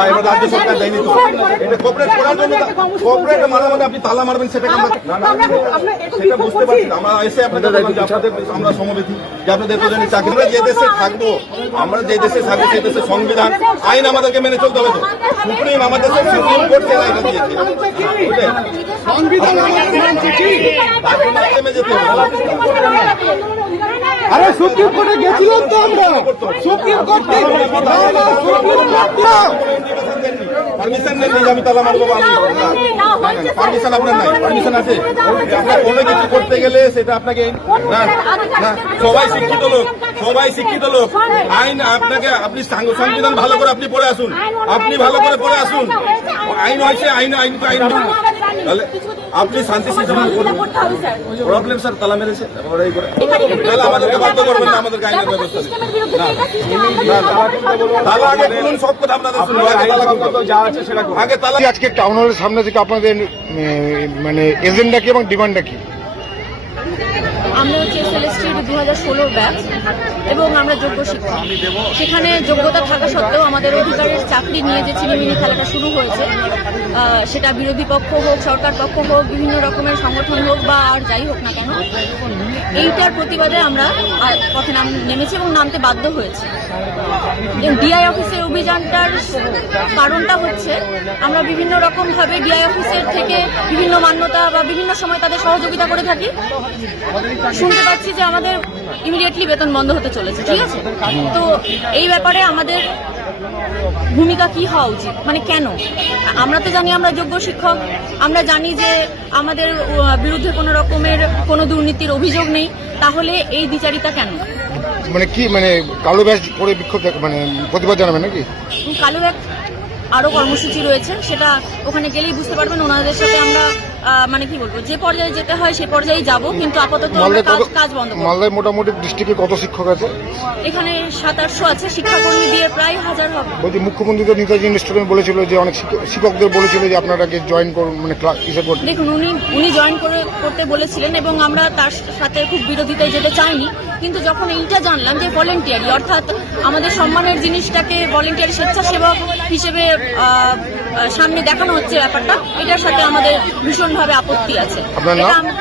হ্যাঁ এবার রাজ্য সরকার দেয়নি তো। এটা কোঅপারেট করার জন্য কোঅপারেট মারা মানে আপনি তালা মারবেন সেটা আমরা না, না, সেটা বুঝতে পারছি আমরা এসে আপনাদের আপনাদের আমরা সমবেতি যে আপনাদের প্রয়োজনে চাকরি। আমরা যে দেশে থাকব আমরা যে দেশে থাকব সেই দেশের সংবিধান আইন আমাদেরকে মেনে চলতে হবে তো। সুপ্রিম আমাদের সুপ্রিম কোর্ট দিয়েছে সংবিধান আমাদের যেতে হবে। আরে সুপ্রিম কোর্টে গেছিলাম তো আমরা। সুপ্রিম কোর্ট পারমিশন নেই আমি তালা মারবো পারমিশন আপনার নাই পারমিশন আছে। আপনার কোনো কিছু করতে গেলে সেটা আপনাকে না না সবাই শিক্ষিত লোক সবাই শিক্ষিত লোক। আইন আপনাকে আপনি সংবিধান ভালো করে আপনি পড়ে আসুন। আপনি ভালো করে পড়ে আসুন। আইন হয়েছে আইন আইন আইন তাহলে আপনি শান্তি প্রবলেম স্যার তালা মেরেছে। তারপরে করে তাহলে আমাদেরকে বাধ্য করবেন না আইনের ব্যবস্থা তালা আগে বলুন সব কথা আপনাদের শুনব আগে তালা খুলুন। যা আছে সেটা আগে তালা আজকে টাউন হলের সামনে থেকে আপনাদের মানে এজেন্ডা কি এবং ডিমান্ডটা কি? আমরা হচ্ছে এসএলএসটির দু হাজার ষোলোর ব্যাচ এবং আমরা যোগ্য শিক্ষক। সেখানে যোগ্যতা থাকা সত্ত্বেও আমাদের অধিকারের চাকরি নিয়ে যে চিনিমিনি খেলাটা শুরু হয়েছে সেটা বিরোধী পক্ষ হোক, সরকার পক্ষ হোক, বিভিন্ন রকমের সংগঠন হোক বা আর যাই হোক না কেন, এইটার প্রতিবাদে আমরা পথে নাম নেমেছি এবং নামতে বাধ্য হয়েছি। ডিআই অফিসের অভিযানটার কারণটা হচ্ছে, আমরা বিভিন্ন রকমভাবে ডিআই অফিসের থেকে বিভিন্ন মান্যতা বা বিভিন্ন সময় তাদের সহযোগিতা করে থাকি। শুনতে পাচ্ছি যে আমাদের ইমিডিয়েটলি বেতন বন্ধ হতে চলেছে, ঠিক আছে? তো এই ব্যাপারে আমাদের ভূমিকা কি হওয়া উচিত? মানে কেন? আমরা তো জানি আমরা যোগ্য শিক্ষক, আমরা জানি যে আমাদের বিরুদ্ধে কোনো রকমের কোনো দুর্নীতির অভিযোগ নেই, তাহলে এই বিচারিতা কেন? মানে কি মানে কালো ব্যাস করে বিক্ষোভ মানে প্রতিবাদ জানাবেন নাকি? কালো ব্যাগ আরও কর্মসূচি রয়েছে, সেটা ওখানে গেলেই বুঝতে পারবেন, ওনাদের সাথে আমরা মানে কি বলব যে পর্যায়ে যেতে হয় সে পর্যায়ে যাব কিন্তু আপাতত আমরা কাজ বন্ধ করব। মালদায় মোটামুটি ডিস্ট্রিক্টে কত শিক্ষক আছে? এখানে সাত আটশো আছে শিক্ষাকর্মী দিয়ে প্রায় হাজার হবে। বলছি মুখ্যমন্ত্রী তো নেতাজি রেস্টুরেন্ট বলেছিল যে অনেক শিক্ষক- শিক্ষকদের বলেছিল যে আপনারা জয়েন করুন মানে ক্লাস হিসেবে করতে। দেখুন উনি উনি জয়েন করে করতে বলেছিলেন এবং আমরা তার সাথে খুব বিরোধিতায় যেতে চাইনি। কিন্তু যখন এইটা জানলাম যে ভলেন্টিয়ারি অর্থাৎ আমাদের সম্মানের জিনিসটাকে ভলেন্টিয়ারি স্বেচ্ছাসেবক হিসেবে সামনে দেখানো হচ্ছে ব্যাপারটা এটার সাথে আমাদের ভীষণভাবে আপত্তি আছে।